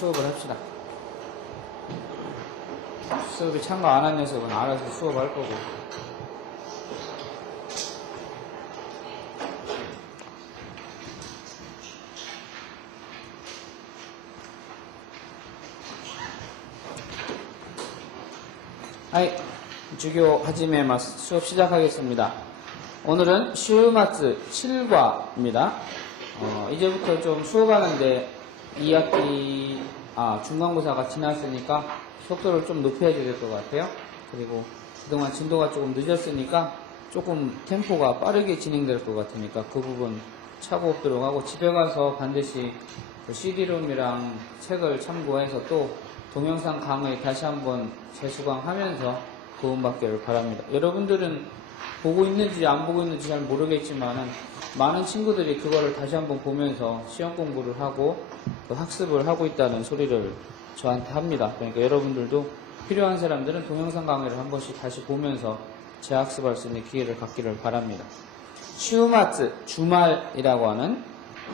수업을 합시다. 수업에 참가 안 한 녀석은 알아서 수업할 거고. 하이, 주교 하지메마스 수업 시작하겠습니다. 오늘은 슈마츠 7과입니다. 이제부터 좀 수업하는데 2학기 중간고사가 지났으니까 속도를 좀 높여야 될 것 같아요. 그리고 그동안 진도가 조금 늦었으니까 조금 템포가 빠르게 진행될 것 같으니까 그 부분 차고 없도록 하고, 집에 가서 반드시 그 CD롬이랑 책을 참고해서 또 동영상 강의 다시 한번 재수강하면서 도움받기를 바랍니다. 여러분들은 보고 있는지 안 보고 있는지 잘 모르겠지만은 많은 친구들이 그거를 다시 한번 보면서 시험 공부를 하고 그 학습을 하고 있다는 소리를 저한테 합니다. 그러니까 여러분들도 필요한 사람들은 동영상 강의를 한 번씩 다시 보면서 재학습할 수 있는 기회를 갖기를 바랍니다. 슈마츠, 주말이라고 하는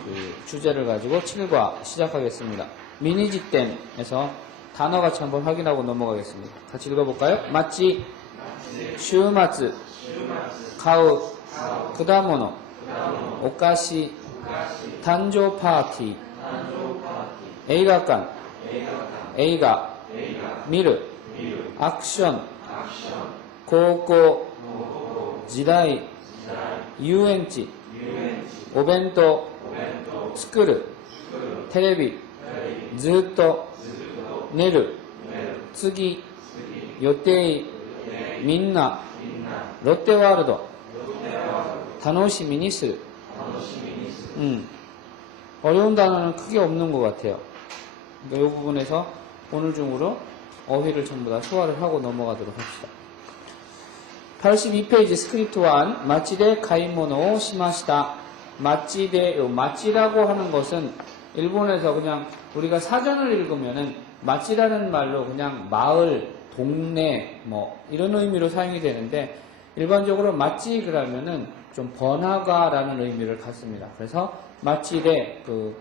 그 주제를 가지고 7과 시작하겠습니다. 미니지댐에서 단어 같이 한번 확인하고 넘어가겠습니다. 같이 읽어볼까요? 마치, 슈마츠, 가우, 쿠다모노, 오카시, 단조 파티, 에이가관, 에이가, 미르, 액션, 고고, 지다이, 유엔치, 오벤토, 스쿠르, 테레비, 즈utto, 寝る、次、予定、みんな、ロッテワールド、楽しみにする. 어려운 단어는 크게 없는 것 같아요. 그러니까 이 부분에서 오늘 중으로 어휘를 전부 다 소화를 하고 넘어가도록 합시다. 82페이지 스크립트 1, 마치데 가이모노 시마시다. 마치라고 하는 것은 일본에서 그냥 우리가 사전을 읽으면은 마치라는 말로 그냥 마을, 동네 뭐 이런 의미로 사용이 되는데, 일반적으로 마치 그러면은 좀 번화가라는 의미를 갖습니다. 그래서 마치에 그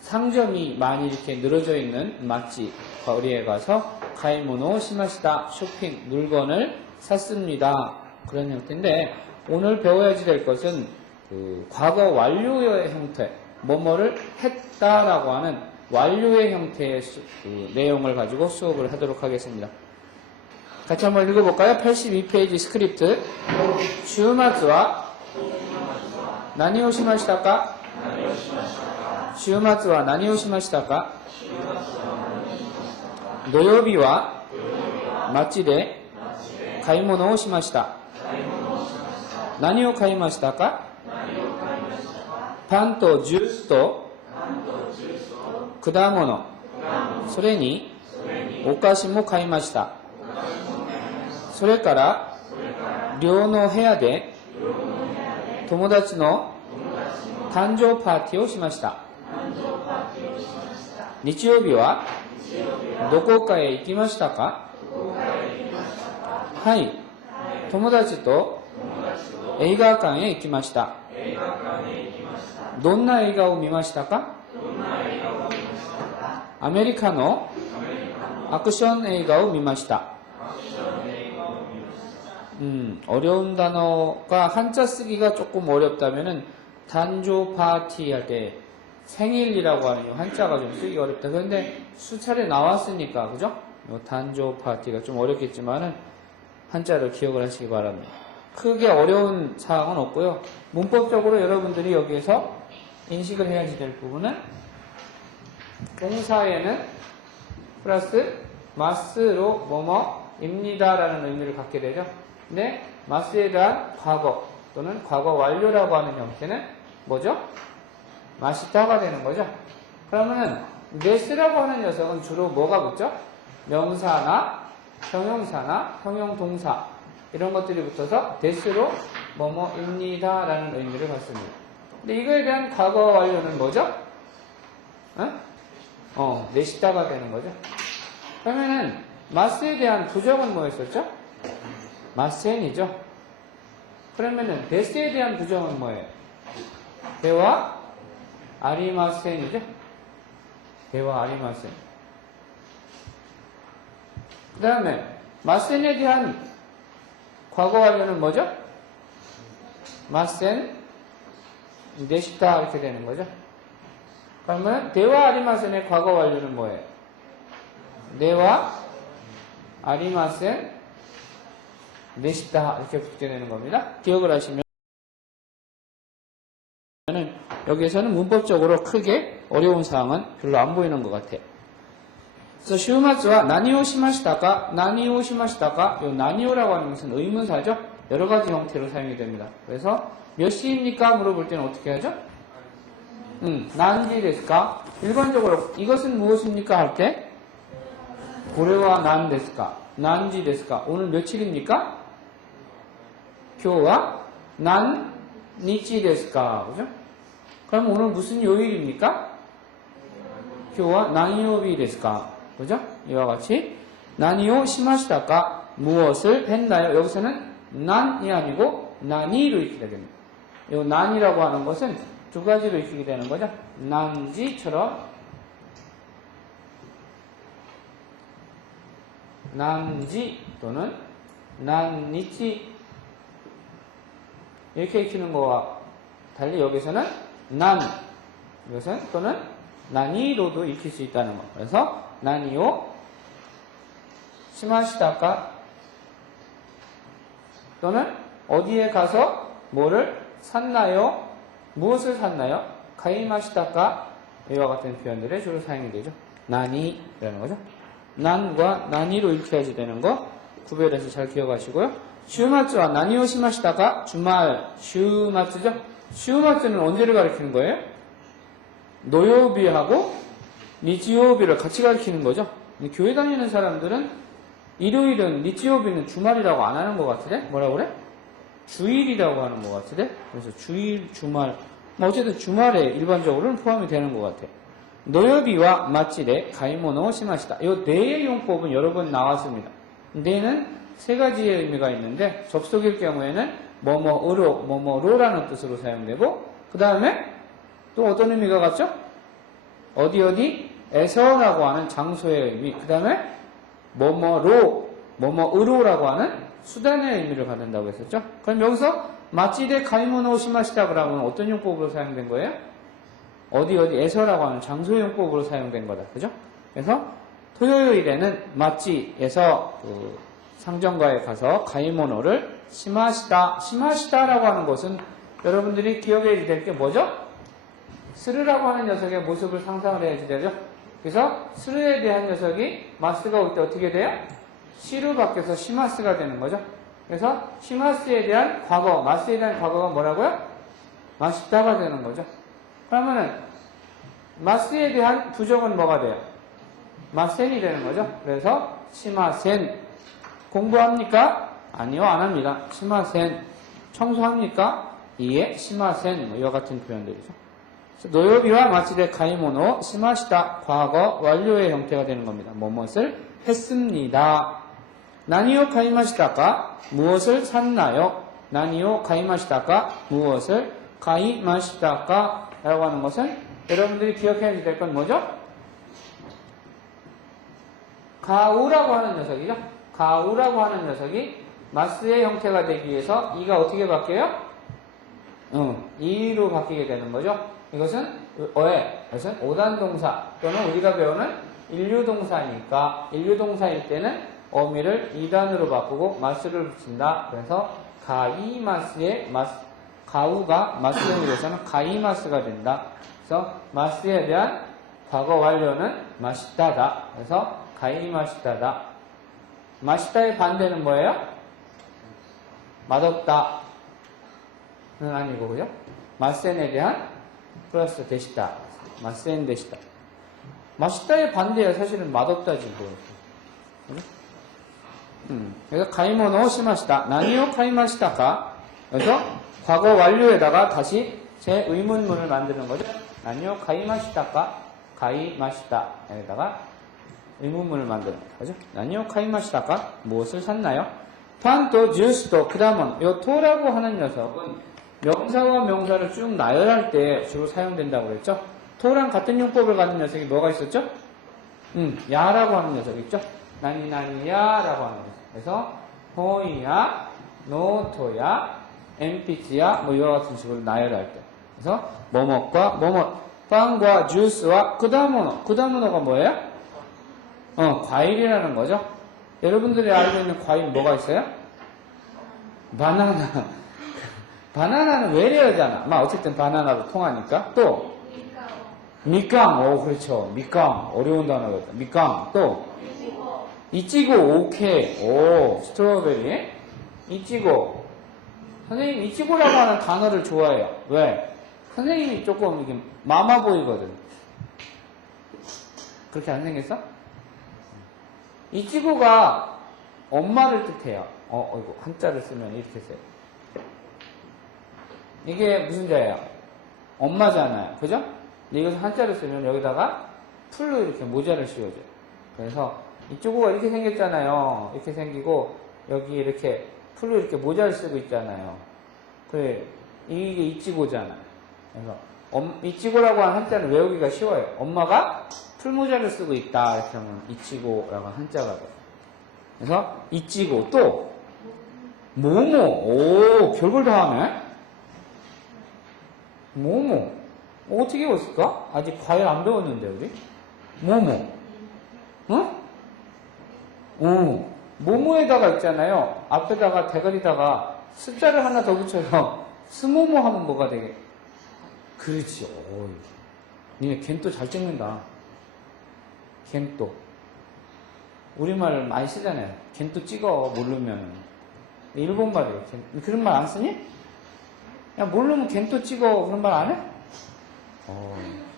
상점이 많이 이렇게 늘어져 있는 마치 거리에 가서 가이모노 시마시다, 쇼핑, 물건을 샀습니다. 그런 형태인데, 오늘 배워야지 될 것은 그 과거 완료의 형태, 뭐뭐를 했다라고 하는 완료의 형태의 그 내용을 가지고 수업을 하도록 하겠습니다. 같이 한번 읽어볼까요? 82페이지 스크립트. 슈마츠와 나니오 시마시다까? 슈마츠와 나니오 시마시다까? 노요비와 마치데 가이모노 시마시다. 나니오 가이마시다까? パンとジュースと果物、それにお菓子も買いました。それから寮の部屋で友達の誕生パーティーをしました。日曜日はどこかへ行きましたか？はい、友達と映画館へ行きました。どんな映画を見ましたか？アメリカのアクション映画を見ました。어려운 단어가 한자 쓰기가 조금 어렵다면은 단조 파티 할 때 생일이라고 하는 이 한자가 좀 쓰기 어렵다. 그런데 수차례 나왔으니까, 그죠? 단조 파티가 좀 어렵겠지만은 한자를 기억을 하시기 바랍니다. 크게 어려운 사항은 없고요. 문법적으로 여러분들이 여기에서 인식을 해야지 될 부분은 동사에는 플러스 마스로 뭐뭐입니다 라는 의미를 갖게 되죠. 근데 마스에 대한 과거 또는 과거 완료라고 하는 형태는 뭐죠? 마시다가 되는 거죠. 그러면 네스라고 하는 녀석은 주로 뭐가 붙죠? 명사나 형용사나 형용동사 이런 것들이 붙어서 데스로 뭐뭐입니다 라는 의미를 갖습니다. 근데 이거에 대한 과거 완료는 뭐죠? 내시다가 되는 거죠. 그러면은 마스에 대한 부정은 뭐였었죠? 마센이죠. 그러면은 데스에 대한 부정은 뭐예요? 대와 아리마센이죠. 대와 아리마센. 그 다음에 마센에 대한 과거 완료는 뭐죠? 마센 데시타 이렇게 되는 거죠. 그러면 데와 아리마센의 과거 완료는 뭐예요? 데와 아리마센 데시타 이렇게 붙게 되는 겁니다. 기억을 하시면 여기에서는 문법적으로 크게 어려운 사항은 별로 안 보이는 것 같아요. 그래서 슈마츠와 나니오 시마시다가 나니오 시마시다가 요 나니오라고 하는 것은 의문사죠. 여러 가지 형태로 사용이 됩니다. 그래서 몇 시입니까? 물어볼 때는 어떻게 하죠? 난지 데스까? 일반적으로 이것은 무엇입니까? 할 때 고래와 난 데스까? 난지 데스까? 오늘 며칠입니까? 교와 난 니치 데스까? 그죠? 그럼 오늘 무슨 요일입니까? 교와 난요비 데스까? 그죠? 이와 같이 난이오 시마시다까 무엇을 했나요? 여기서는 난이 아니고 난이로 읽게 됩니다. 이 난이라고 하는 것은 두 가지로 읽히게 되는 거죠. 난지처럼 난지 또는 난니치 이렇게 읽히는 거와 달리 여기서는 난 이것은 또는 난이로도 읽힐 수 있다는 거. 그래서 난이오 시마시다까 또는 어디에 가서 뭐를 샀나요? 무엇을 샀나요? 가이마시다까 이와 같은 표현들에 주로 사용이 되죠. 난이라는 거죠. 난과 난이로 읽혀야지 되는 거 구별해서 잘 기억하시고요. 슈마츠와 나니오 시마시다가 주말 슈마츠죠. 슈마츠는 언제를 가리키는 거예요? 노요비하고 니치요비를 같이 가리키는 거죠. 근데 교회 다니는 사람들은 일요일은 니치요비는 주말이라고 안 하는 것 같은데 뭐라고 그래? 주일이라고 하는 것 같은데 그래서 주일, 주말 뭐 어쨌든 주말에 일반적으로는 포함이 되는 것 같아요. 노요비와 마치레 가이모노 시마시다. 이 네의 용법은 여러 번 나왔습니다. 네는 세 가지의 의미가 있는데 접속일 경우에는 뭐뭐으로, 뭐뭐로라는 뜻으로 사용되고 그 다음에 또 어떤 의미가 같죠? 어디 어디에서라고 하는 장소의 의미 그 다음에 뭐뭐로, 뭐뭐으로라고 하는 수단의 의미를 갖는다고 했었죠? 그럼 여기서 마치데 가이모노 시마시다 그러면 어떤 용법으로 사용된 거예요? 어디 어디에서라고 하는 장소 용법으로 사용된 거다. 그죠? 그래서 토요일에는 마치에서 그 상점가에 가서 가이모노를 시마시다. 시마시다라고 하는 것은 여러분들이 기억해야 될 게 뭐죠? 스르라고 하는 녀석의 모습을 상상을 해야지 되죠. 그래서 스르에 대한 녀석이 마스가 올 때 어떻게 돼요? 시로 바뀌어서 시마스가 되는 거죠. 그래서 시마스에 대한 과거, 마스에 대한 과거가 뭐라고요? 마시다가 되는 거죠. 그러면은 마스에 대한 부정은 뭐가 돼요? 마센이 되는 거죠. 그래서 시마센 공부합니까? 아니요, 안 합니다. 시마센 청소합니까? 이에 시마센 이와 같은 표현들이죠. 노요비와 마치데 가이모노 시마시다 과거 완료의 형태가 되는 겁니다. 뭐뭇을 했습니다. 나니오 가이마시다가 무엇을 샀나요? 나니오 가이마시다가 무엇을 가이마시다가 라고 하는 것은 여러분들이 기억해야 될 건 뭐죠? 가우라고 하는 녀석이죠. 가우라고 하는 녀석이 마스의 형태가 되기 위해서 이가 어떻게 바뀌어요? 이로 바뀌게 되는 거죠. 이것은 이것은 오단동사 또는 우리가 배우는 인류동사니까 인류동사일 때는 어미를 이단으로 바꾸고 마스를 붙인다. 그래서 가이마스의 가우가 마스형이 돼서는 가이마스가 된다. 그래서 마스에 대한 과거 완료는 마시다다. 그래서 가이마시다다. 마시다의 반대는 뭐예요? 맛없다는 아니고 그죠? 마센에 대한 플러스 데시다. 마센 데시다. 마시다의 반대야 사실은 맛없다지 뭐. 그죠? 그래서 가이모노 시마시다. 나니오 가이마시다가 그래서 과거 완료에다가 다시 제 의문문을 만드는 거죠. 나니오 가이마시다가 가이마시다에다가 의문문을 만드는 거죠. 그죠? 나니오 가이마시다가 무엇을 샀나요? 판또 주스도 그 다음은 요 토라고 하는 녀석은 명사와 명사를 쭉 나열할 때 주로 사용된다고 그랬죠. 토랑 같은 용법을 갖는 녀석이 뭐가 있었죠? 야라고 하는 녀석이 있죠. 나니나니야 라고 하는 거죠. 그래서 호이야, 노토야, 엔피치야 뭐 이와 같은 식으로 나열할 때. 그래서 뭐뭐과 뭐뭐, 빵과 주스와 그다모노. 그다모노가 뭐예요? 과일이라는 거죠. 여러분들이 알고 있는 과일 뭐가 있어요? 바나나. 바나나는 외래어잖아. 어쨌든 바나나로 통하니까. 또 미깡. 그렇죠. 미깡. 어려운 단어였다. 미깡. 또 이치고. 오케이. 스트로베리. 이치고. 선생님 이치고라고 하는 단어를 좋아해요. 왜? 선생님이 조금 이게 마마 보이거든. 그렇게 안 생겼어? 이치고가 엄마를 뜻해요. 이거 한자를 쓰면 이렇게 써요. 이게 무슨 자예요? 엄마잖아요. 그죠? 근데 이것을 한자를 쓰면 여기다가 풀로 이렇게 모자를 씌워줘요. 그래서 이치고가 이렇게 생겼잖아요. 이렇게 생기고 여기 이렇게 풀로 이렇게 모자를 쓰고 있잖아요. 그래, 이게 이치고잖아요. 그래서 이치고라고 하는 한자는 외우기가 쉬워요. 엄마가 풀모자를 쓰고 있다 이렇게 하면 이치고라고 하는 한자가 돼요. 그래서 이치고. 또 모모. 별걸 다 하네. 모모. 어떻게 외웠을까? 아직 과일 안 배웠는데 우리. 모모. 모모에다가 있잖아요. 앞에다가 대가리다가 숫자를 하나 더 붙여서 스모모 하면 뭐가 되게. 그렇지. 니네 겐또 잘 찍는다. 겐또. 우리말 많이 쓰잖아요. 겐또 찍어 모르면. 일본 말이에요. 그런 말 안 쓰니? 야, 모르면 겐또 찍어 그런 말 안 해?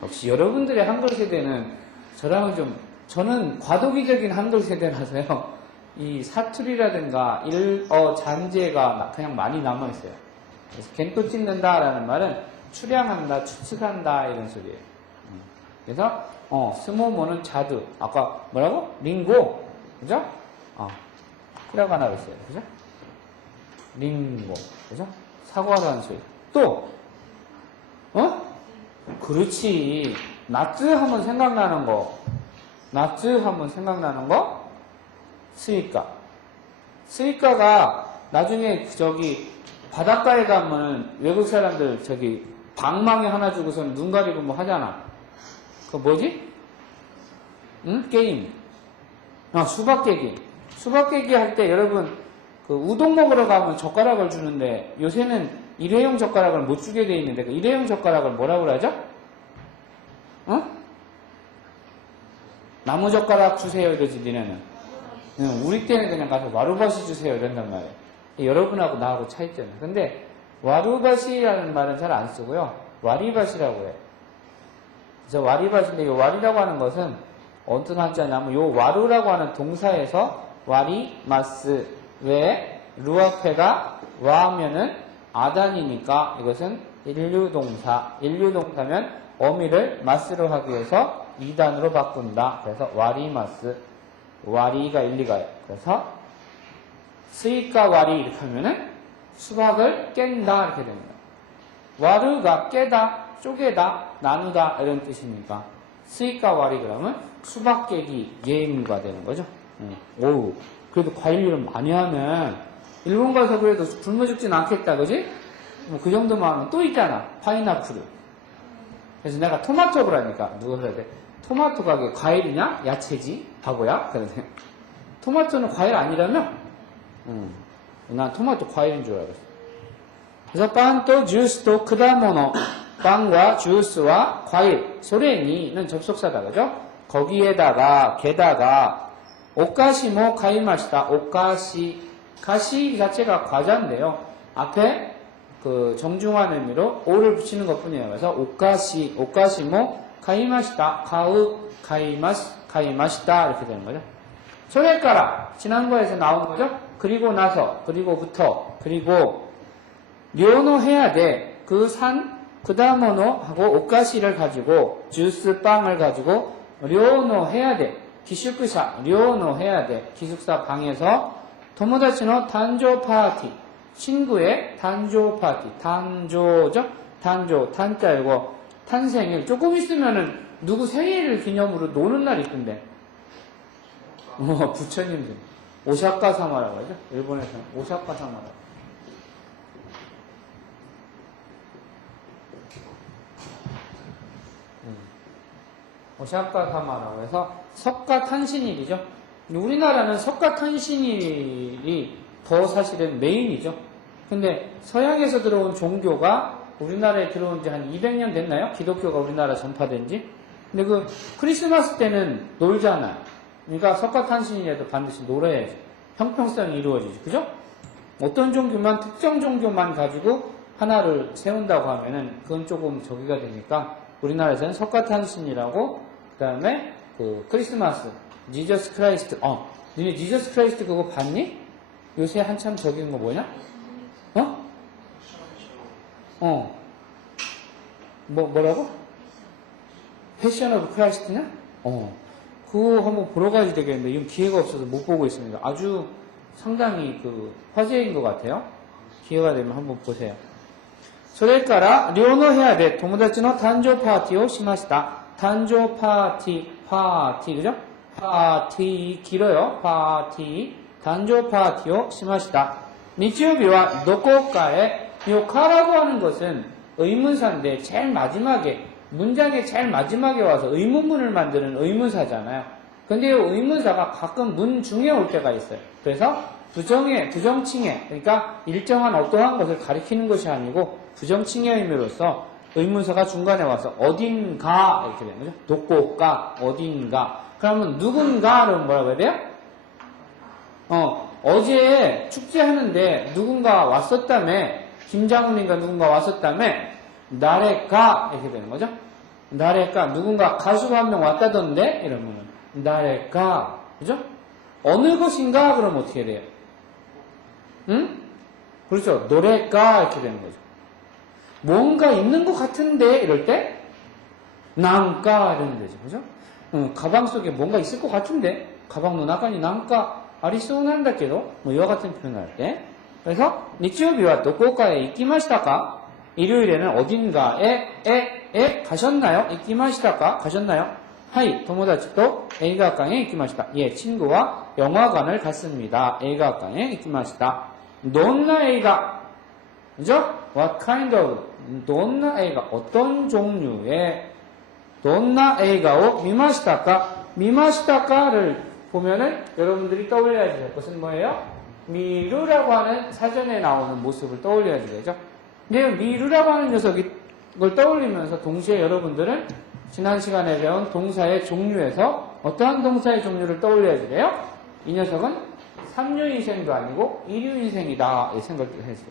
역시 여러분들의 한글 세대는 저랑은 저는 과도기적인 한글 세대라서요. 이 사투리라든가 잔재가 그냥 많이 남아있어요. 그래서 겐또 찍는다라는 말은 추량한다, 추측한다 이런 소리예요. 그래서 스모모는 자두. 아까 뭐라고? 링고. 그죠? 히라가나로 있어요. 그죠? 링고. 그죠? 사과라는 소리. 또 그렇지. 나츠 하면 생각나는 거. 스이카. 스이카가 나중에 바닷가에 가면 외국 사람들 방망이 하나 주고선 눈 가리고 뭐 하잖아. 그거 뭐지? 게임. 수박 깨기. 수박 깨기 할 때 여러분 우동 먹으러 가면 젓가락을 주는데 요새는 일회용 젓가락을 못 주게 돼 있는데 그 일회용 젓가락을 뭐라고 그러죠? 나무 젓가락 주세요 이러지 니네는. 우리 때는 그냥 가서 와루바시 주세요 이런단 말이에요. 여러분하고 나하고 차이 있잖아요. 근데 와루바시라는 말은 잘 안 쓰고요. 와리바시라고 해요. 그래서 와리바시인데 이 와리라고 하는 것은 어떤 한자냐면 요 와루라고 하는 동사에서 와리마스 왜 루아페가 와하면은 아단이니까 이것은 인류동사. 인류동사면 어미를 마스로 하기 위해서 2단으로 바꾼다. 그래서 와리마스. 와리가 일리가요. 그래서 스이카 와리 이렇게 하면은 수박을 깬다 이렇게 됩니다. 와르가 깨다, 쪼개다, 나누다 이런 뜻이니까 스이카 와리 그러면 수박 깨기 예의무가 되는 거죠. 그래도 과일 이름 많이 하면 일본 가서 그래도 굶어 죽진 않겠다, 그지? 그 정도만 하면 또 있잖아. 파인애플. 그래서 내가 토마토 그러니까 누가 그래야 돼? 토마토가 과일이냐? 야채지? 바보야? 그러세요. 토마토는 과일 아니라며? 난 토마토 과일인 줄 알았어. 그래서 빵と 주스と 果物 빵과 주스와 과일 소레니는 접속사다 그죠? 거기에다가 게다가 오카시모 가이마시다. 오카시 가시 자체가 과자인데요. 앞에 정중한 의미로 오를 붙이는 것 뿐이에요. 그래서 오카시모 가이마시다. 가이마시다 이렇게 되는 거죠. 소레까라 지난번에서 나온 거죠. 그리고 나서 그리고부터 그리고 료노 해야 돼. 그다모노 하고 오카시를 가지고 주스 빵을 가지고 료노 해야 돼. 기숙사 료노 해야 돼. 기숙사 방에서 토모다치노 단조 파티 친구의 단조 파티 단조죠. 단조 단자이고 탄생일 조금 있으면은 누구 생일을 기념으로 노는 날이 있던데 부처님들. 오사카 사마라고 하죠. 일본에서는 오사카 사마라. 오사카 사마라고 해서 석가탄신일이죠. 우리나라는 석가탄신일이 더 사실은 메인이죠. 근데 서양에서 들어온 종교가 우리나라에 들어온 지 한 200년 됐나요? 기독교가 우리나라 전파된 지? 근데 그 크리스마스 때는 놀잖아요. 그러니까 석가탄신일에도 반드시 놀아야지. 형평성이 이루어지죠. 그죠? 어떤 종교만, 특정 종교만 가지고 하나를 세운다고 하면은 그건 조금 저기가 되니까 우리나라에서는 석가탄신이라고 그 다음에 그 크리스마스, 지저스 크라이스트. 니네 지저스 크라이스트 그거 봤니? 요새 한참 저기인 거 뭐냐? 뭐라고? 패션 오브 크라이스트냐? 그거 한번 보러 가야 되겠는데, 이건 기회가 없어서 못 보고 있습니다. 아주 상당히 그 화제인 것 같아요. 기회가 되면 한번 보세요. それから、寮の部屋で友達の誕生パーティーをしました。誕生パーティー、 그죠? 파티, 길어요. 파티,誕生 파티를 しました. 日曜日はどこかへ, 요 가라고 하는 것은 의문사인데 제일 마지막에, 문장의 제일 마지막에 와서 의문문을 만드는 의문사잖아요. 근데 이 의문사가 가끔 문 중에 올 때가 있어요. 그래서 부정칭해, 그러니까 일정한 어떠한 것을 가리키는 것이 아니고 부정칭해 의미로서 의문사가 중간에 와서 어딘가 이렇게 되는 거죠. 도꼬가 어딘가. 그러면 누군가는 뭐라고 해야 돼요? 어제 축제하는데 누군가 왔었다며, 김장훈인가 누군가 왔었다며, 나래가 이렇게 되는 거죠. 나래가 누군가 가수가 한 명 왔다던데 이러면은 나래가, 그죠? 어느 것인가 그러면 어떻게 돼요? 응? 그렇죠. 노래가 이렇게 되는 거죠. 뭔가 있는 것 같은데 이럴 때 난가 이러는 거죠. 그죠? 가방 속에 뭔가 있을 것 같은데 가방の中になんかありそうなんだけど 뭐 이와 같은 표현을 할 때. 그래서 日曜日はどこかへ行きましたか? 일요일에는 어딘가에 가셨나요? 行きましたか? 가셨나요? 하이, 友達と 映画館へ行きました. 예, 친구와 영화관을 갔습니다. 映画館へ行きました. どんな映画? 그죠? What kind of? どんな映画? 어떤 종류의 どんな映画を見ましたか? 見ましたka를 보면은 여러분들이 떠올려야 될 것은 뭐예요? 미루라고 하는 사전에 나오는 모습을 떠올려야 되죠. 근데 미루라고 하는 녀석이 그걸 떠올리면서 동시에 여러분들은 지난 시간에 배운 동사의 종류에서 어떠한 동사의 종류를 떠올려야 돼요? 이 녀석은 3류인생도 아니고 2류인생이다 이 생각을 했어요.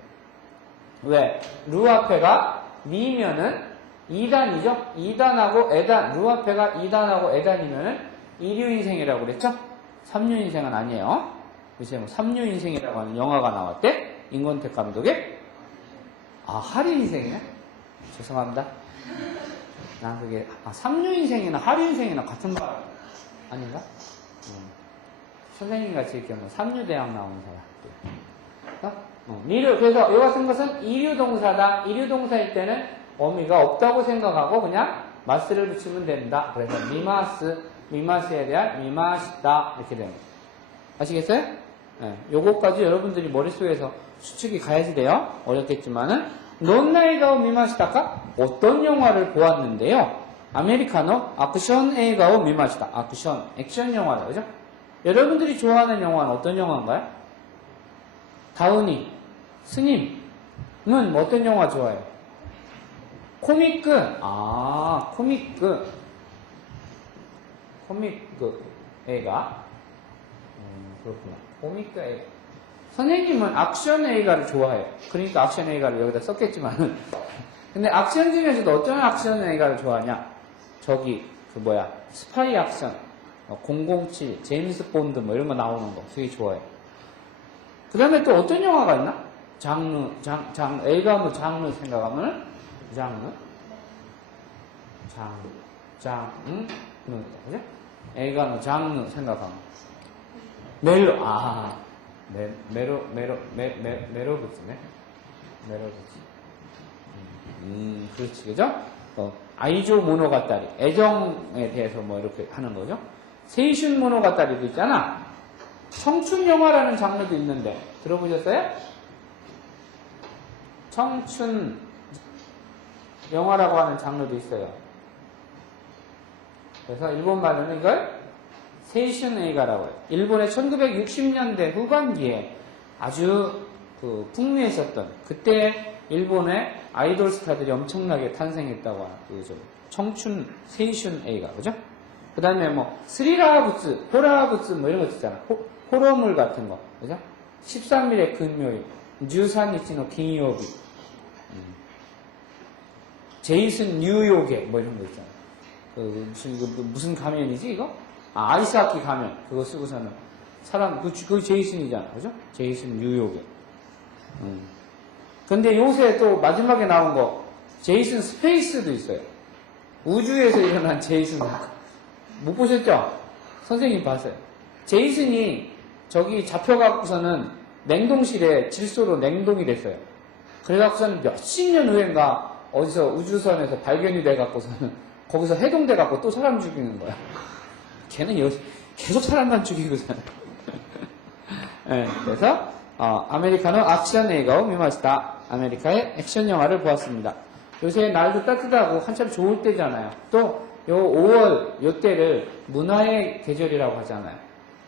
왜? 루 앞에가 미면은 2단이죠? 2단하고 에단, 루 앞에가 2단하고 에단이면은 2류인생이라고 그랬죠? 3류인생은 아니에요. 요새 뭐 3류인생이라고 하는 영화가 나왔대? 임권택 감독의? 하류인생이네? 죄송합니다. 난 그게, 3류인생이나 하류인생이나 같은 말 아닌가? 선생님 같이 이렇게 3류대학 나오는 사람. 미류, 그래서 이 같은 것은 2류 동사다. 2류 동사일 때는 어미가 없다고 생각하고 그냥 마스를 붙이면 된다. 그래서 미마스에 대한 미마시다 이렇게 됩니다. 아시겠어요? 네, 요거까지 여러분들이 머릿속에서 추측이 가야지 돼요. 어렵겠지만은 논나이가오 미마시다가 어떤 영화를 보았는데요. 아메리카노 액션映画を 미마시다. 액션 영화다. 그죠? 여러분들이 좋아하는 영화는 어떤 영화인가요? 다운이, 스님은 어떤 영화 좋아해요? 코미크. 코미크映画. 그렇구나. 코미크映画. 선생님은 액션映画를 좋아해요. 그러니까 액션映画를 여기다 썼겠지만. 근데 액션 중에서도 어떤 액션映画를 좋아하냐? 스파이 액션, 007, 제임스 본드 뭐 이런 거 나오는 거 되게 좋아해요. 그 다음에 또 어떤 영화가 있나?映画の 장르 생각하면 그죠? 映画の 장르 생각하면 메로부츠네. 그렇지, 그죠? 아이조 모노가타리, 애정에 대해서 뭐 이렇게 하는 거죠. 세이슌 모노가타리도 있잖아. 청춘 영화라는 장르도 있는데 들어보셨어요? 청춘 영화라고 하는 장르도 있어요. 그래서 일본 말로는 이걸 세이슌 에이가라고 해요. 일본의 1960년대 후반기에 아주 풍미했었던 그때 일본의 아이돌 스타들이 엄청나게 탄생했다고 하는 그죠. 청춘 세이슌 에이가 그죠? 그 다음에 뭐 스리라부츠, 호라부츠 뭐 이런 거 있잖아. 호러물 같은 거 그죠? 13일의 금요일, 13日の 金曜日, 제이슨 뉴욕에 뭐 이런 거 있잖아. 무슨 가면이지 이거? 아이스하키 가면 그거 쓰고서는 사람 그게 제이슨이잖아, 그죠? 제이슨 뉴욕에. 근데 요새 또 마지막에 나온 거 제이슨 스페이스도 있어요. 우주에서 일어난 제이슨. 못 보셨죠? 선생님 봤어요. 제이슨이 저기 잡혀갖고서는 냉동실에 질소로 냉동이 됐어요. 그래갖고서는 몇십 년 후인가 어디서 우주선에서 발견이 돼갖고서는 거기서 해동돼갖고 또 사람 죽이는 거야. 걔는 계속 사람만 죽이고 살아. 네, 그래서 아메리카노 액션映画を 見ました. 아메리카의 액션 영화를 보았습니다. 요새 날도 따뜻하고 한참 좋을 때잖아요. 또 요 5월 요때를 문화의 계절이라고 하잖아요.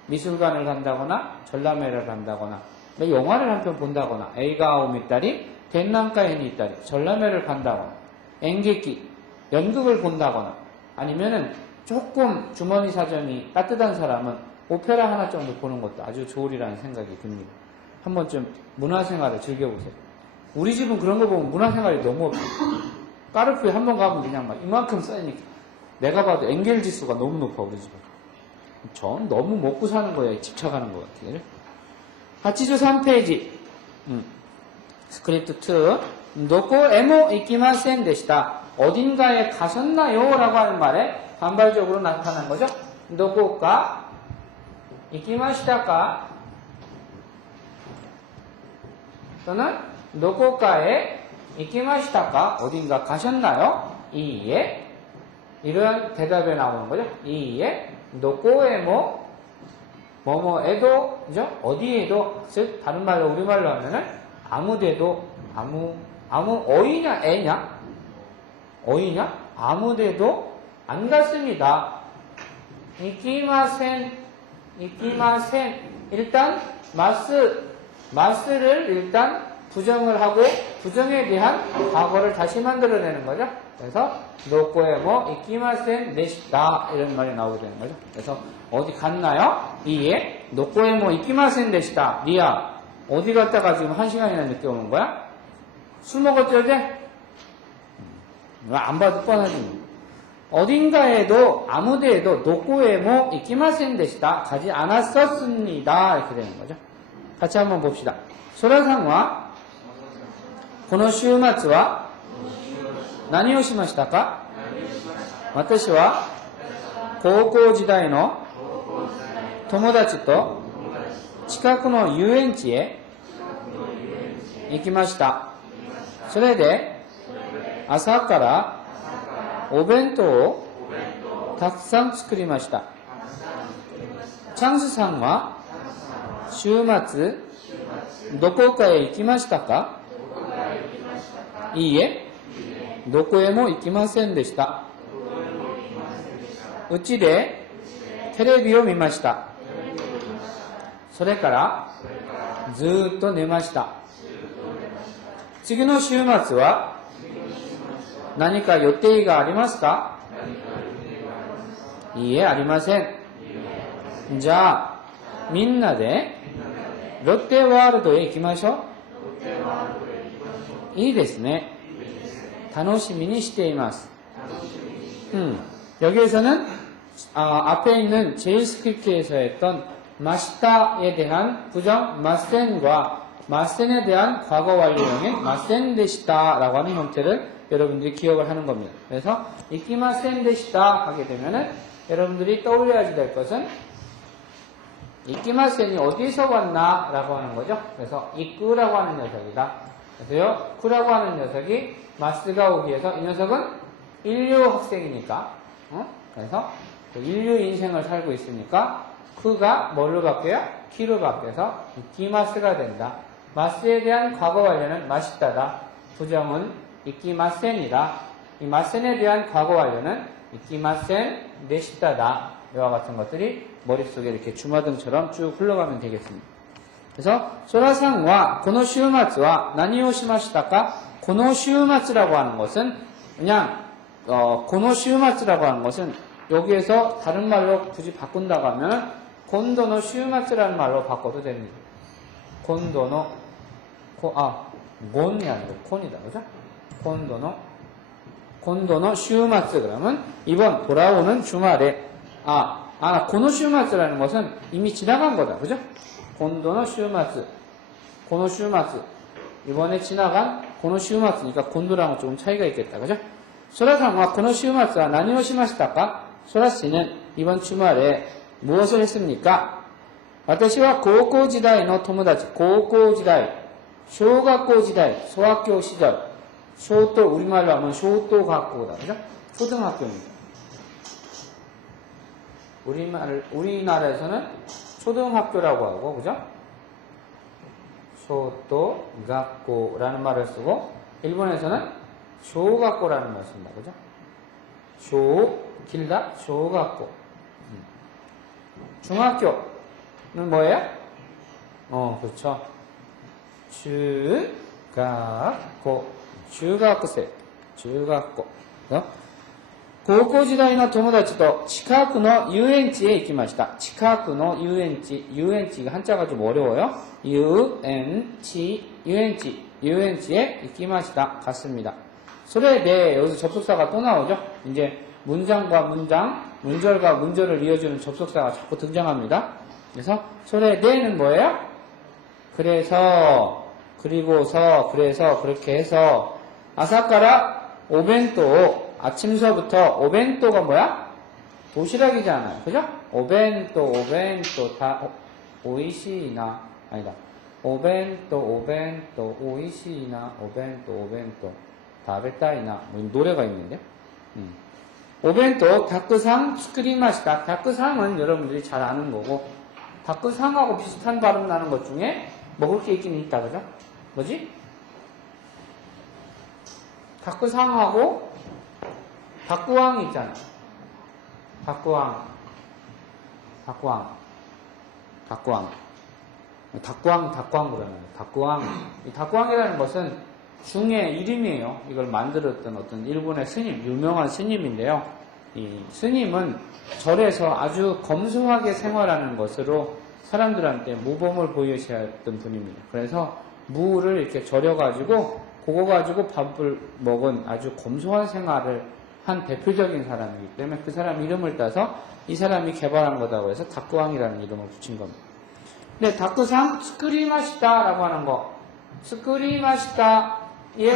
미술관을 간다거나 전람회를 간다거나 영화를 한 편 본다거나 에이가오 미따리 덴난카에니 있다리 전람회를 간다거나 엔게키 연극을 본다거나 아니면은 조금 주머니 사정이 따뜻한 사람은 오페라 하나 정도 보는 것도 아주 좋으리라는 생각이 듭니다. 한 번쯤 문화생활을 즐겨보세요. 우리 집은 그런 거 보면 문화생활이 너무 없어요. 까르푸에 한 번 가면 그냥 막 이만큼 쌓이니까 내가 봐도 엔겔 지수가 너무 높아 우리 집은. 전 너무 먹고 사는 거에 집착하는 것 같아요. 83페이지 스크립트 2 도코에모 이키마센 데시타 어딘가에 가셨나요? 라고 하는 말에 반발적으로 나타난 거죠. 도코가 이키마시타까 또는 도코가에 이키마시타까 어딘가 가셨나요? 이에 이런 대답에 나오는 거죠. 이에 도코에모 뭐뭐에도 그죠? 어디에도 즉 다른 말로 우리말로 하면은 아무데도 아무 어이냐 애냐 어이냐 아무데도 안 갔습니다. 이키마센 일단 마스를 일단 부정을 하고 부정에 대한 과거를 다시 만들어내는 거죠. 그래서 도코에모 이키마센 데시타 이런 말이 나오게 되는 거죠. 그래서 어디 갔나요? 이에 도코에모 이키마센 데시타 리아 어디 갔다가 지금 1시간이나 늦게 오는 거야? 술 먹었지 어제? 안 봐도 뻔하지. 어딘가에도 아무데에도 도코에모 이키마센 데시타 가지 않았었습니다. 이렇게 되는 거죠. 같이 한번 봅시다. 소라상과 この週末は何をしましたか？私は高校時代の友達と近くの遊園地へ行きました。それで朝からお弁当をたくさん作りました。チャンスさんは週末どこかへ行きましたか？いいえ、どこへも行きませんでした。うちでテレビを見ました。それからずーっと寝ました。次の週末は何か予定がありますか？いいえ、ありません。じゃあみんなでロッテワールドへ行きましょう。いいですね。楽しみにしています. 여기에서는 앞에 있는 제일 스크립트에서 했던 마시타에 대한 부정 마센과 마센에 대한 과거 완료형의 마센 데시타라고 하는 형태를 여러분들이 기억을 하는 겁니다. 그래서 이키마센 데시타 하게 되면은 여러분들이 떠올려야지 될 것은 이키마센이 어디서 왔나 라고 하는 거죠. 그래서 이쿠라고 하는 녀석이다. 그래서요, 쿠라고 하는 녀석이 마스가 오기 위해서 이 녀석은 인류 학생이니까, 그래서 인류 인생을 살고 있으니까 그가 뭘로 바뀌어요? 키로 바뀌어서 이키마스가 된다. 마스에 대한 과거 완료는 맛있다다. 부정은 이키마센이다. 이 마센에 대한 과거 완료는 이키마센 내쉽다다. 이와 같은 것들이 머릿속에 이렇게 주마등처럼 쭉 흘러가면 되겠습니다. 그래서 소라상과 고노시우마츠와 나니오시마시다까 고노시우마츠라고 하는 것은 그냥 고노시우마츠라고 하는 것은 여기에서 다른 말로 굳이 바꾼다고 하면 곤도노 시우마츠라는 말로 바꿔도 됩니다. 곤도노 곤이 아니고 콘이다. 그죠? 곤도노 시우마츠 그러면 이번 돌아오는 주말에 고노 시우마츠라는 것은 이미 지나간 거다. 그죠? 곤도노 시우마츠 고노 시우마츠 이번에 지나간 고노 시우마츠니까 곤도랑은 조금 차이가 있겠다. 그죠? 소라상과 고노 시우마츠와 나니오 시마시다까? 소라씨는 이번 주말에 무엇을 했습니까? 私は高校時代の友達、高校時代、小学校時代、소학교 시절, 쇼또 우리말로 하면 쇼또학교다, 그죠? 초등학교입니다. 우리나라에서는 초등학교라고 하고, 그죠? 쇼또학교라는 말을 쓰고, 일본에서는 쇼학교라는 말을 씁니다, 그죠? 길다, 쇼학교. 중학교는 뭐예요? 그렇죠. 중학교. 高校時代の友達と近くの遊園地へ行きました。近くの遊園地가 한자가 좀 어려워요. 유엔치에行きました. 갔습니다. 소리에 대해 여기서 접속사가 또 나오죠. 이제 문장과 문장, 문절과 문절을 이어주는 접속사가 자꾸 등장합니다. 그래서 소리에 대해는 뭐예요? 그래서, 그리고서, 그래서, 그렇게 해서 아사카라 오벤토 아침서부터 오벤토가 뭐야? 도시락이잖아요. 그죠? 오벤토 다 오이시나 아니다. 오벤토 오이시나 오벤토 다베타이나 뭐 노래가 있는데. 오벤토 다크상 스크리마시다. 다크상은 여러분들이 잘 아는 거고 다크상하고 비슷한 발음 나는 것 중에 먹을 게 있긴 있다. 그죠? 뭐지? 다크상하고 다꾸왕 있잖아. 다꾸왕. 그러면 다꾸왕. 이 다꾸왕이라는 것은 중의 이름이에요. 이걸 만들었던 어떤 일본의 스님, 유명한 스님인데요. 이 스님은 절에서 아주 검소하게 생활하는 것으로 사람들한테 모범을 보이셨던 분입니다. 그래서 무를 이렇게 절여가지고 그거 가지고 밥을 먹은 아주 검소한 생활을 한 대표적인 사람이기 때문에 그 사람 이름을 따서 이 사람이 개발한 거다고 해서 다꾸왕이라는 이름을 붙인 겁니다. 근데 다꾸상 스크리마시다라고 하는 거, 스크리마시다에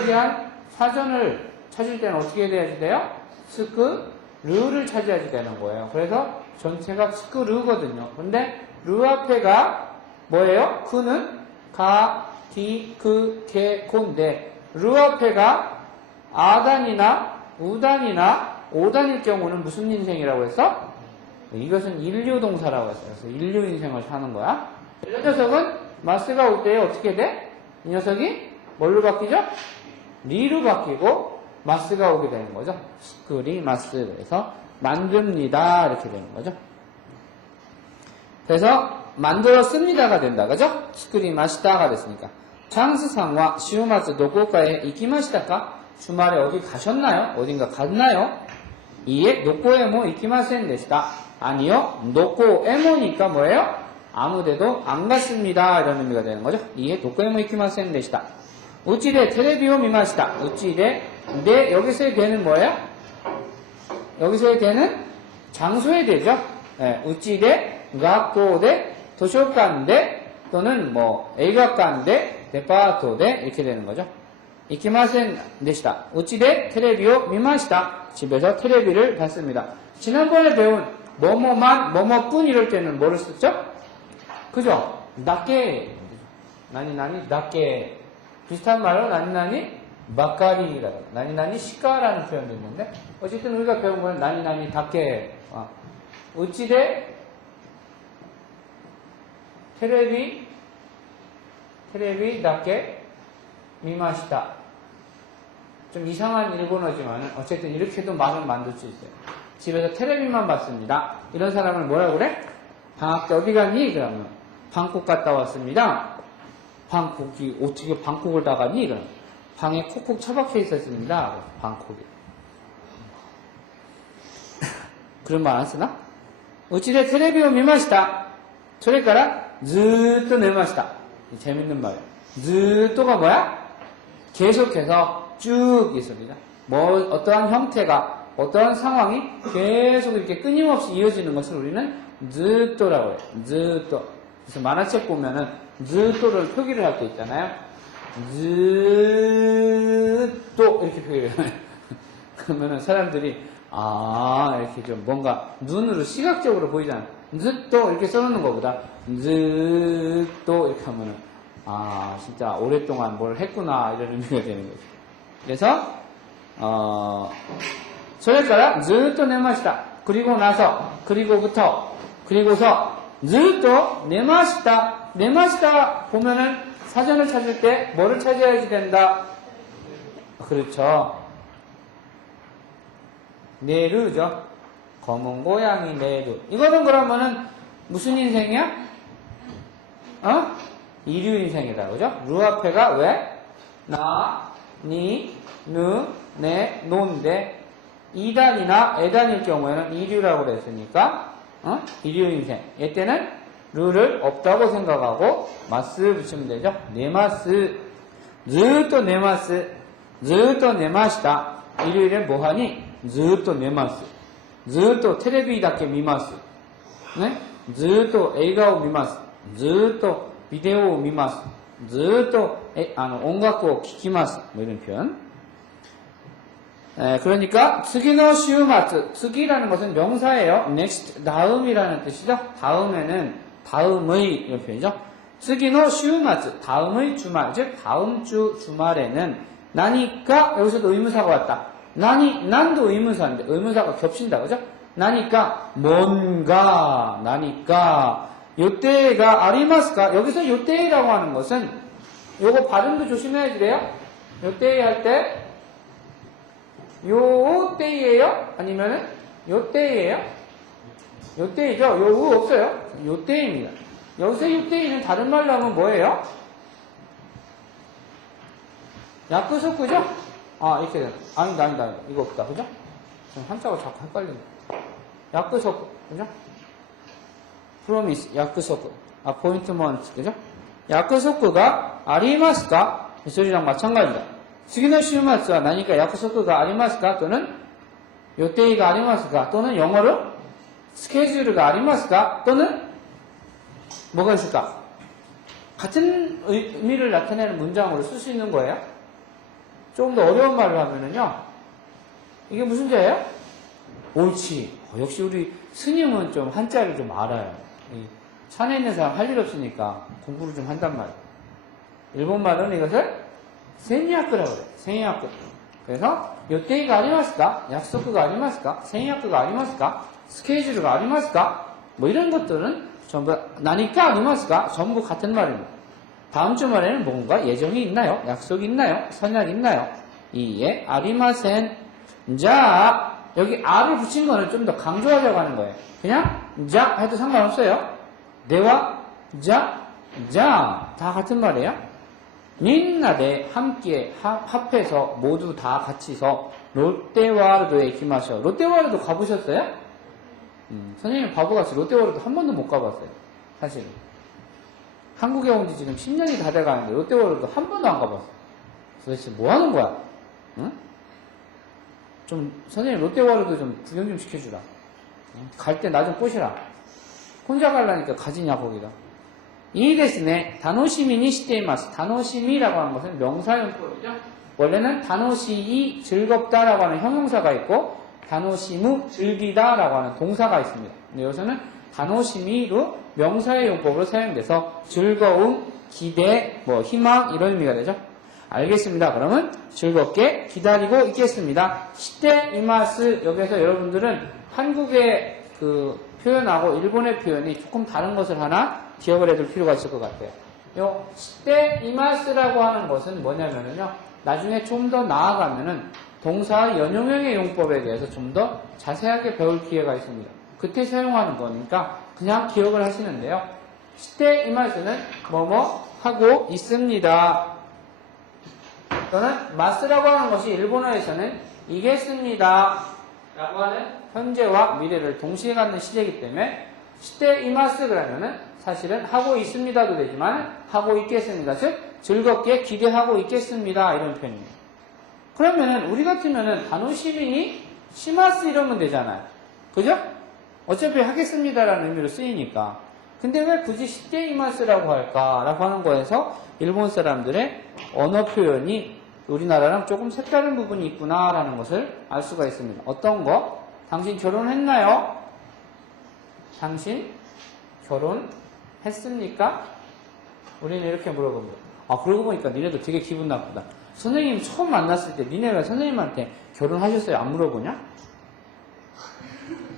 대한 사전을 찾을 때는 어떻게 돼야지 돼요? 스크르를 찾아야지 되는 거예요. 그래서 전체가 스크르거든요. 근데 르 앞에가 뭐예요? 그는 가, 디, 그, 게, 고인데 르 앞에가 아단이나 우단이나 오단일 경우는 무슨 인생이라고 했어? 이것은 인류동사라고 했어요. 그래서 인류 인생을 사는 거야. 이 녀석은 마스가 올 때 어떻게 돼? 이 녀석이 뭘로 바뀌죠? 리로 바뀌고 마스가 오게 되는 거죠. 스크리 마스. 그래서 만듭니다 이렇게 되는 거죠. 그래서 만들었습니다가 된다. 그죠? 스크리 마시다가 됐으니까. 장스상과 시우마츠 노코카에 이키마시다까? 주말에 어디 가셨나요? 어딘가 갔나요? 이에 노코에모 이키마센 데시다. 아니요. 노코에모니까 뭐예요? 아무데도 안 갔습니다. 이런 의미가 되는 거죠. 이에 노코에모 이키마센 데시다. 우찌데 테레비오 미마시다. 우찌데 네 여기서의 대는 뭐예요? 여기서의 대는 장소의 대죠. 네, 우찌데 가코데 도서관데 또는 뭐 에이가관데 데파토데 이렇게 되는 거죠. 이키마센 데시다. 우찌데 테레비오 미마시다. 집에서 테레비를 봤습니다. 지난번에 배운 뭐뭐만 뭐뭐뿐 이럴 때는 뭐를 썼죠? 그죠? 낮게 나니 낮게 비슷한 말로 나니 바까리라고 나니 시까라는 표현도 있는데 어쨌든 우리가 배운 건 나니 낮게 우찌대 테레비 답게 미마시다. 좀 이상한 일본어지만 어쨌든 이렇게도 말을 만들 수 있어요. 집에서 테레비만 봤습니다. 이런 사람을 뭐라 그래? 방학 때 어디 갔니? 그러면 방콕 갔다 왔습니다. 방콕이 어떻게 방콕을 다 갔니? 그러면 방에 콕콕 처박혀 있었습니다. 방콕이. 그런 말 안 쓰나? 우찌대 테레비를 미마시다. それからずーっと寝ました. 재밌는 말이에요. ずーっ또가 뭐야? 계속해서 쭉 있습니다. 뭐 어떠한 형태가 어떠한 상황이 계속 이렇게 끊임없이 이어지는 것을 우리는 ずーっ또라고 해요. ずーっと. 그래서 만화책 보면은 ずーっ또를 표기를 할 때 있잖아요. ずーっと이렇게 표기를 해요. 그러면은 사람들이 이렇게 좀 뭔가 눈으로 시각적으로 보이잖아. ずっと 이렇게 써놓는 것보다 ずっと 이렇게 하면은 진짜 오랫동안 뭘 했구나 이런 의미가 되는 거죠. 그래서 それからずっと寝ました. 그리고서 ずっと寝ました. 寝ました 보면은 사전을 찾을 때 뭐를 찾아야지 된다? 그렇죠. 네르죠. 검은 고양이 네르. 이거는 그러면은 무슨 인생이야? 이류 인생이다. 그죠? 루 앞에가 왜? 나, 니, 누, 네, 노인데 이단이나 에단일 경우에는 이류라고 그랬으니까 이류 인생. 이때는 루를 없다고 생각하고 마스 붙이면 되죠. 네마스. ずっと寝ます. ずっと寝ました. 일요일에 뭐하니? ずっと寝ます. ずっとテレビだけ見ます. 네? ずっと映画を見ます. ずっとビデオを見ます. ずっと音楽を聴きます. 뭐 이런 표현. 그러니까 次の週末. 次라는 것은 명사예요. next, 다음이라는 뜻이죠. 다음에는 다음의 이런 표현이죠. 次の週末. 다음의 주말. 즉 다음 주 주말에는 나니까 여기서도 의문사가 왔다. 난도 의문사인데 의문사가 겹친다. 그죠? 나니까 뭔가 나니까 요때가 아리마스까? 여기서 요때라고 하는 것은 요거 발음도 조심해야 돼요. 요때 할 때 요때예요? 아니면은 요때예요? 요때이죠? 요우 없어요. 요때입니다. 여기서 요때이는 다른 말로 하면 뭐예요? 약구석구죠? 이렇게 되는. 아니다. 이거 없다. 그죠? 한자가 자꾸 헷갈리네. 약구석구. 그죠? promise. 약구석구. appointment. 그죠? 약구석구가 아리마스까? 이 소리랑 마찬가지다. 次の週末は何か約束がありますか? 또는 요때가 아리마스까? 또는 영어로 스케줄가 아리마스까? 또는 뭐가 있을까? 같은 의미를 나타내는 문장으로 쓸 수 있는 거예요. 조금 더 어려운 말을 하면은요. 이게 무슨 자예요? 옳지. 역시 우리 스님은 좀 한자를 좀 알아요. 산에 있는 사람 할 일 없으니까 공부를 좀 한단 말이에요. 일본말은 이것을 생약구라고 그래요. 생약구. 그래서 요때가 아리마스까? 약속가 아리마스까? 생약구가 아리마스까? 스케줄가 아리마스까? 뭐 이런 것들은 전부 나니까 아리마스까? 전부 같은 말입니다. 다음 주말에는 뭔가 예정이 있나요? 약속이 있나요? 선약이 있나요? 이에 아리마센. 자, 여기 아를 붙인 거는 좀 더 강조하려고 하는 거예요. 그냥 자 해도 상관없어요. 네와 자 다 같은 말이에요. 민나대 함께 합해서 모두 다 같이서 롯데월드에 기마셔. 롯데월드 가보셨어요? 선생님 바보같이 롯데월드 한 번도 못 가봤어요. 사실 한국에 온 지 지금 10년이 다 돼가는데 롯데월드 한 번도 안 가봤어요. 도대체 뭐 하는 거야? 응? 좀 선생님 롯데월드 좀 구경 좀 시켜주라. 갈 때 나 좀 꼬시라. 혼자 가려니까 가지냐 거기다. 이 데스네 다노시미니 시테이마스. 다노시미라고 하는 것은 명사용법이죠. 원래는 다노시이 즐겁다라고 하는 형용사가 있고 다노시무 즐기다라고 하는 동사가 있습니다. 근데 여기서는 다노시미로 명사의 용법으로 사용돼서 즐거움, 기대, 희망 이런 의미가 되죠. 알겠습니다. 그러면 즐겁게 기다리고 있겠습니다. 시테 이마스. 여기서 여러분들은 한국의 그 표현하고 일본의 표현이 조금 다른 것을 하나 기억을 해둘 필요가 있을 것 같아요. 요 시대 이마스라고 하는 것은 뭐냐면은요, 나중에 좀 더 나아가면은 동사 연용형의 용법에 대해서 좀 더 자세하게 배울 기회가 있습니다. 그때 사용하는 거니까 그냥 기억을 하시는데요. 시대 이마스는 뭐뭐 하고 있습니다. 또는 마스라고 하는 것이 일본어에서는 이겠습니다 라고 하는 현재와 미래를 동시에 갖는 시제이기 때문에 시대 이마스 그러면은 사실은 하고 있습니다도 되지만 하고 있겠습니다. 즉 즐겁게 기대하고 있겠습니다 이런 표현입니다. 그러면은 우리 같으면은 단호시민이 시마스 이러면 되잖아요. 그죠? 어차피 하겠습니다라는 의미로 쓰이니까. 근데 왜 굳이 시대 이마스라고 할까라고 하는 거에서 일본 사람들의 언어 표현이 우리나라랑 조금 색다른 부분이 있구나라는 것을 알 수가 있습니다. 어떤 거? 당신 결혼했나요? 당신 결혼했습니까? 우리는 이렇게 물어봅니다. 아, 그러고 보니까 니네도 되게 기분 나쁘다. 선생님 처음 만났을 때 니네가 선생님한테 결혼하셨어요? 안 물어보냐?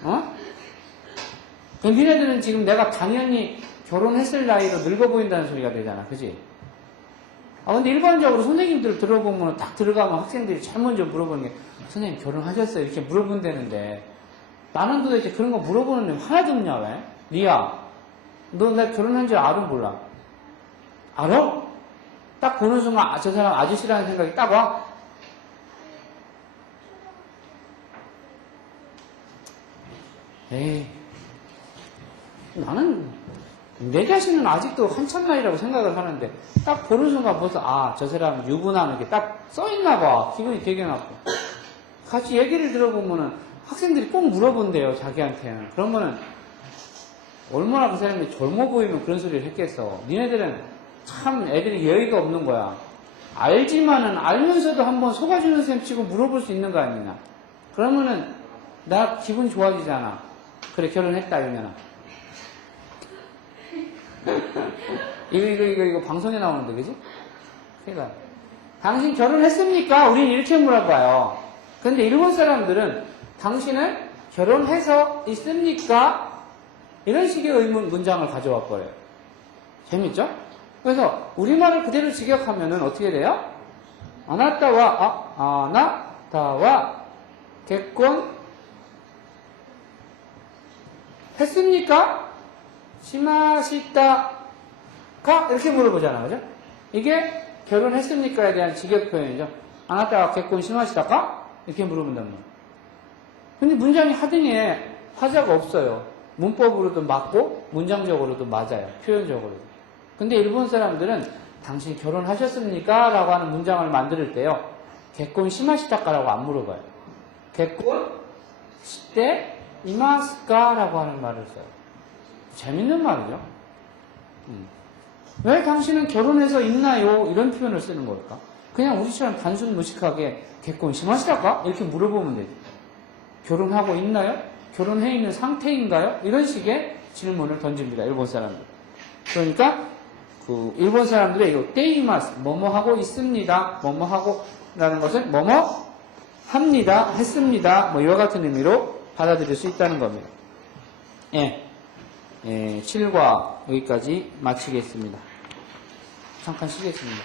어? 그럼 니네들은 지금 내가 당연히 결혼했을 나이로 늙어 보인다는 소리가 되잖아. 그지? 아, 근데 일반적으로 선생님들 들어보면 딱 들어가면 학생들이 제일 먼저 물어보는 게 선생님 결혼하셨어요? 이렇게 물어본다는데 나는 도대체 그런 거 물어보는 애 하나도 없냐 왜? 리아, 너 나 결혼한 줄 알아 몰라? 알아? 딱 보는 순간 아, 저 사람 아저씨라는 생각이 딱 와? 에이, 나는 내 자신은 아직도 한참 나이라고 생각을 하는데 딱 보는 순간 벌써 아, 저 사람 유부남 이렇게 딱 써있나 봐. 기분이 되게 나쁘고. 같이 얘기를 들어보면은 학생들이 꼭 물어본대요, 자기한테는. 그러면은 얼마나 그 사람이 젊어 보이면 그런 소리를 했겠어. 니네들은 참 애들이 예의가 없는 거야. 알지만은 알면서도 한번 속아주는 셈 치고 물어볼 수 있는 거 아니냐. 그러면은 나 기분 좋아지잖아. 그래, 결혼했다 이러면은. 이거 방송에 나오는데, 그지? 그러니까 당신 결혼했습니까? 우린 이렇게 물어봐요. 근데 일본 사람들은 당신은 결혼해서 있습니까? 이런 식의 의문 문장을 가져와 버려요. 재밌죠? 그래서 우리말을 그대로 직역하면은 어떻게 돼요? 아나타와 결혼 했습니까? 시마시다가 이렇게 물어보잖아, 그죠? 이게 결혼했습니까에 대한 직역 표현이죠. 아나타와 결혼 시마시다가 이렇게 물어본단 말이에요. 근데 문장이 하등에 하자가 없어요. 문법으로도 맞고 문장적으로도 맞아요. 표현적으로도. 근데 일본 사람들은 당신 결혼하셨습니까? 라고 하는 문장을 만들 때요. 결혼 시마시다까라고 안 물어봐요. 결혼 시대 이마스까? 라고 하는 말을 써요. 재밌는 말이죠. 왜 당신은 결혼해서 있나요? 이런 표현을 쓰는 걸까? 그냥 우리처럼 단순 무식하게 결혼 시마시다까? 이렇게 물어보면 되죠. 결혼하고 있나요? 결혼해 있는 상태인가요? 이런 식의 질문을 던집니다. 일본 사람들. 그러니까 그 일본 사람들의 이거 때이마스 뭐뭐 하고 있습니다. 뭐뭐 하고 라는 것은 뭐뭐 합니다. 했습니다. 뭐 이와 같은 의미로 받아들일 수 있다는 겁니다. 예. 7과 여기까지 마치겠습니다. 잠깐 쉬겠습니다.